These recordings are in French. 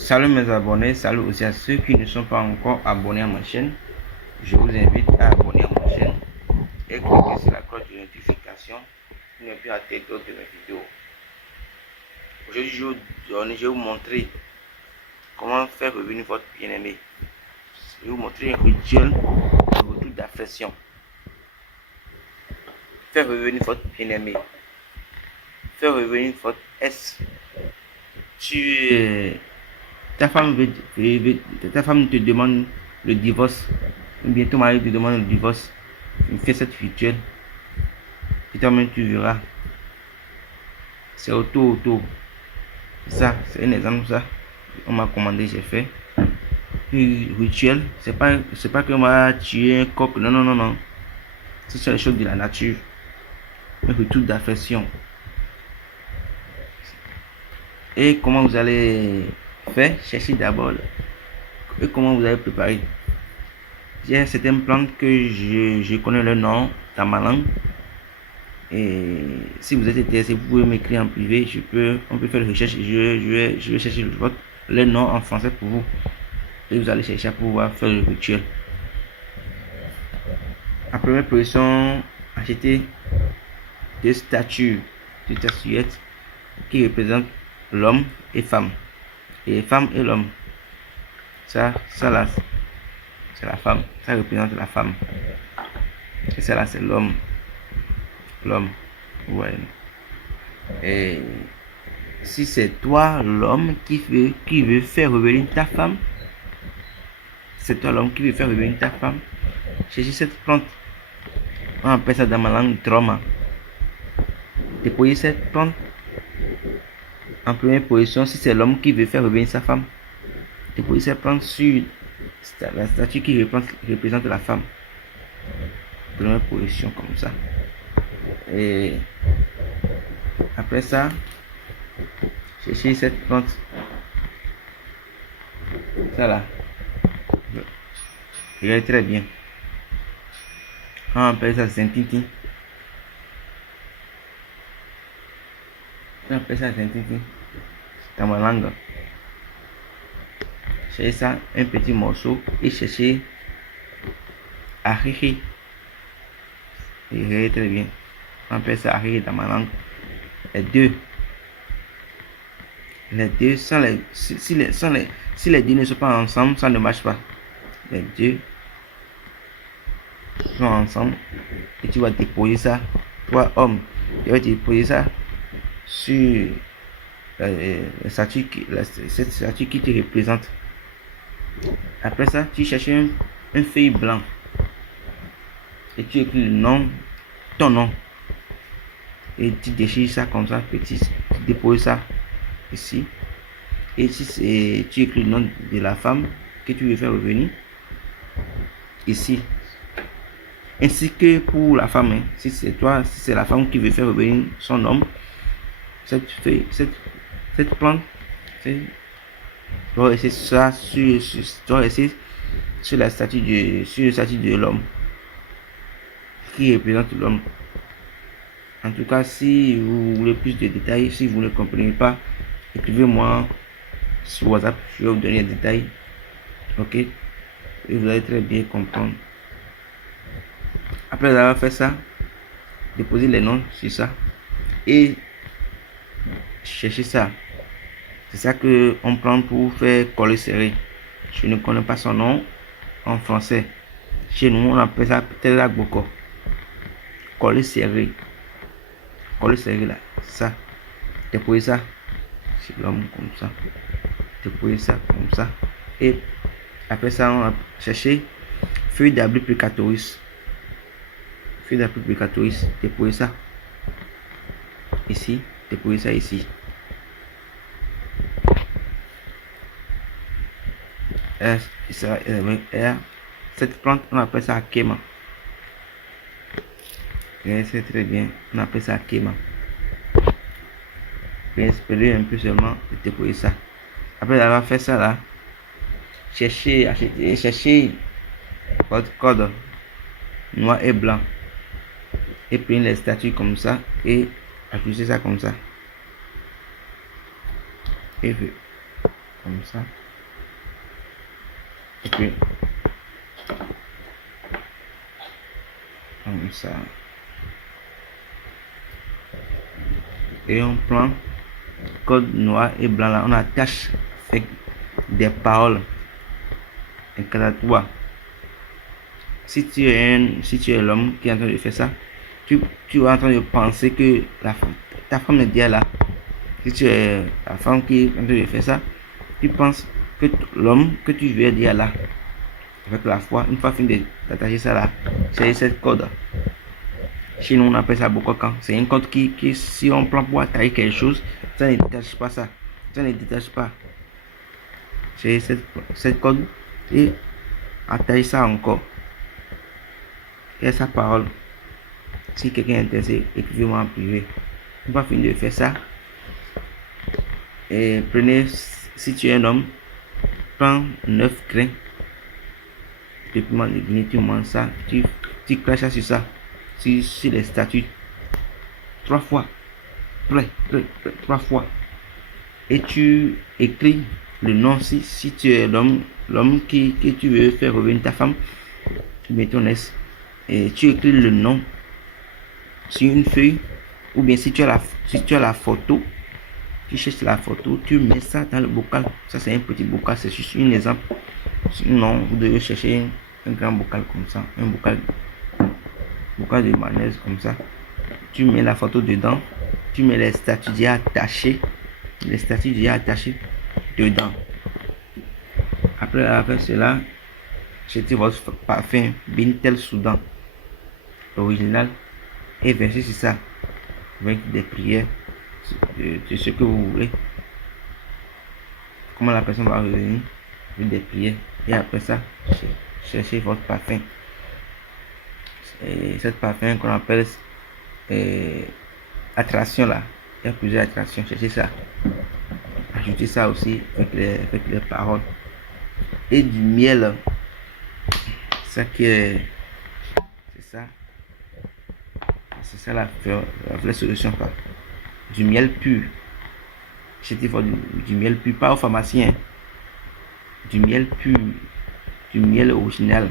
Salut mes abonnés, salut aussi à ceux qui ne sont pas encore abonnés à ma chaîne. Je vous invite à abonner à ma chaîne et cliquer sur la cloche de notification pour ne plus rater d'autres de mes vidéos. Aujourd'hui, je vais vous montrer comment faire revenir votre bien-aimé. Je vais vous montrer un rituel de retour d'affection. Faire revenir votre bien-aimé. Faire revenir votre ex. Ta femme te demande le divorce, ou bien ton mari te demande le divorce. Fais cette rituel et toi-même tu verras. C'est auto. Ça, c'est un exemple, ça. On m'a commandé, j'ai fait. Puis, rituel, c'est pas que on va tuer un coq. Non. Ce sont les choses de la nature. Un retour d'affection. Et comment vous allez faire? Cherchez d'abord. Et comment vous allez préparer? Il y a certaines plantes que je connais le nom dans ma langue. Et si vous êtes intéressé, vous pouvez m'écrire en privé. On peut faire une recherche. Je vais chercher le nom en français pour vous. Et vous allez chercher pour pouvoir faire le rituel. En première position, achetez deux statuettes qui représentent l'homme et femme. Et femme et l'homme. Ça là, c'est la femme. Ça représente la femme. Et ça là, c'est l'homme. Ouais. Et si c'est toi l'homme qui veut faire revenir ta femme, c'est toi l'homme qui veut faire revenir ta femme, cherchez cette plante. On appelle ça dans ma langue trauma. Déposez cette plante en première position. Si c'est l'homme qui veut faire revenir sa femme, déposez cette plante sur la statue qui représente la femme. Première position comme ça. Et après ça, cherchez cette plante. Ça là. Regardez très bien. On appelle ça Saint-Tintin. On appelle ça Saint-Tintin dans ma langue. Cherchez ça, un petit morceau, et cherchez Ahiri. Et regardez très bien. On appelle ça Ahiri dans ma langue. Les deux si les deux ne sont pas ensemble, ça ne marche pas. Les deux sont ensemble et tu vas déposer ça. Toi homme, tu vas déposer ça sur cette statue qui te représente. Après ça, tu cherches un feuille blanc et tu écris le nom, ton nom, et tu déchires ça comme ça, petit. Tu déposes ça ici. Et si tu écris le nom de la femme que tu veux faire revenir ici, ainsi que pour la femme, hein. Si c'est toi, si c'est la femme qui veut faire revenir son homme, cette plante, tu dois laisser ça sur la statue de l'homme qui représente l'homme. En tout cas, si vous voulez plus de détails, si vous ne comprenez pas, écrivez-moi sur WhatsApp, je vais vous donner des détails. Ok, et vous allez très bien comprendre. Après avoir fait ça, déposez les noms sur ça et cherchez ça. C'est ça que on prend pour faire coller serré. Je ne connais pas son nom en français. Chez nous, on appelle ça peut-être la boko. Coller serré là, ça. Déposez ça sur l'homme comme ça. Déposez ça comme ça. Et après ça, on va chercher feuille d'abri plicatoris. Déposez ça ici. Déposez ça ici. Cette plante, on appelle ça akema. C'est très bien. On appelle ça akema. Espérez un peu seulement et déposer ça. Après avoir fait ça là, cherchez votre code noir et blanc et prenez les statues comme ça et ajustez ça comme ça. Et comme ça. Et puis, comme ça. Et on prend code noir et blanc là, on attache avec des paroles incantatoires. Si tu es l'homme qui est en train de faire ça, tu es en train de penser que ta femme n'est déjà là. Si tu es la femme qui est en train de faire ça, tu penses que l'homme que tu veux est déjà là. Avec la foi, une fois fini d'attacher ça là, c'est cette corde. Chez nous, on appelle ça bokokan. C'est une corde qui, si on prend pour attacher quelque chose, ça ne détache pas ça. Ça ne détache pas. C'est cette corde et attache ça encore. Et sa parole. Si quelqu'un est intéressé, écrivez-moi en privé. On va finir de faire ça. Et prenez, si tu es un homme, prends 9 grains de piment de Guinée, tu manges ça, tu craches ça sur ça, sur les statues, 3 fois, 3 fois. Et tu écris le nom, si tu es l'homme qui tu veux faire revenir ta femme, tu mets ton S, et tu écris le nom sur une feuille, ou bien si tu as la photo, tu cherches la photo, tu mets ça dans le bocal. Ça c'est un petit bocal, c'est juste un exemple. Sinon, vous devez chercher un grand bocal comme ça, un bocal de mayonnaise comme ça. Tu mets la photo dedans, tu mets les statues déjà attachées, dedans. Après avoir fait cela, jetez votre parfum Bintel Soudan original et versez sur ça avec des prières de ce que vous voulez. Comment la personne va revenir avec des prières. Et après ça, cherchez votre parfum. Et cette parfum qu'on appelle attraction là. Il y a plusieurs attractions. Cherchez ça. Ajoutez ça aussi avec les paroles. Et du miel. Ça qui est. C'est ça. C'est ça la vraie solution. Quoi. Du miel pur. Achetez du miel pur, pas au pharmacien. Du miel pur, du miel original.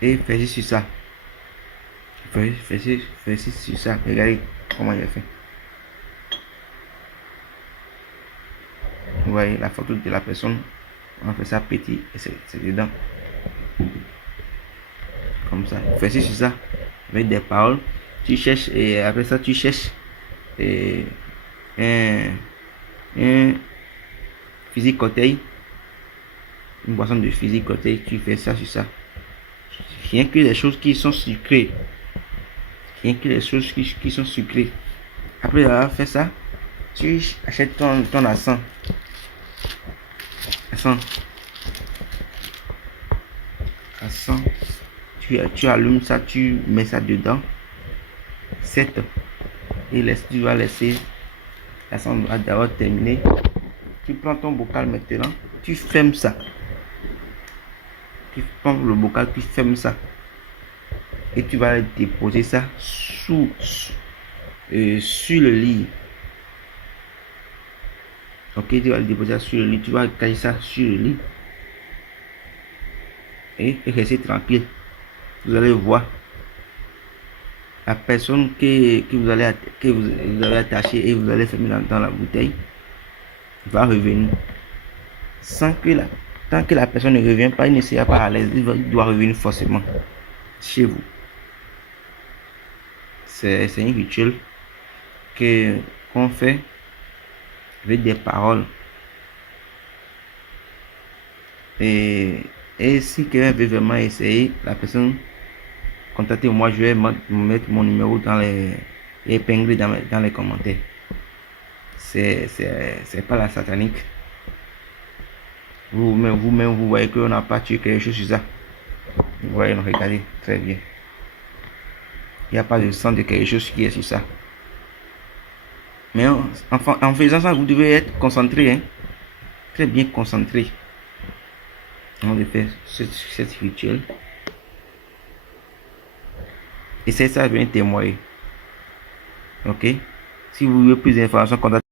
Et faites sur ça. Faites sur ça. Regardez comment il a fait. Vous voyez la photo de la personne. On fait ça petit et c'est dedans. Comme ça. Faites sur ça. Avec des paroles. Tu cherches et après ça tu cherches un physique cocktail, une boisson de physique cocktail, tu fais ça sur ça. Rien que les choses qui sont sucrées. Après avoir fait ça, tu achètes ton accent. Tu allumes ça, tu mets ça dedans. 7 et tu vas laisser l'accent d'abord terminé. Tu prends ton bocal maintenant, tu fermes ça. Tu prends le bocal, tu fermes ça. Et tu vas déposer ça sur le lit. Ok, tu vas le déposer sur le lit. Tu vas cacher ça sur le lit. Et rester tranquille. Vous allez voir. La personne que vous avez attaché et vous allez fermer dans la bouteille va revenir. Tant que la personne ne revient pas, il ne sera pas à l'aise. Il doit revenir forcément chez vous. C'est un rituel qu'on fait avec des paroles. Et si quelqu'un veut vraiment essayer, la personne, contactez-moi, je vais mettre mon numéro dans épinglé dans les commentaires. C'est pas la satanique. Vous-même, vous voyez qu'on n'a pas tué quelque chose sur ça. Vous voyez, regardez, très bien. Il n'y a pas de sang de quelque chose qui est sur ça. Mais en faisant ça, vous devez être concentré. Hein? Très bien concentré. On va faire cette rituel. Et c'est ça, je viens témoigner. Ok? Si vous voulez plus d'informations, contactez.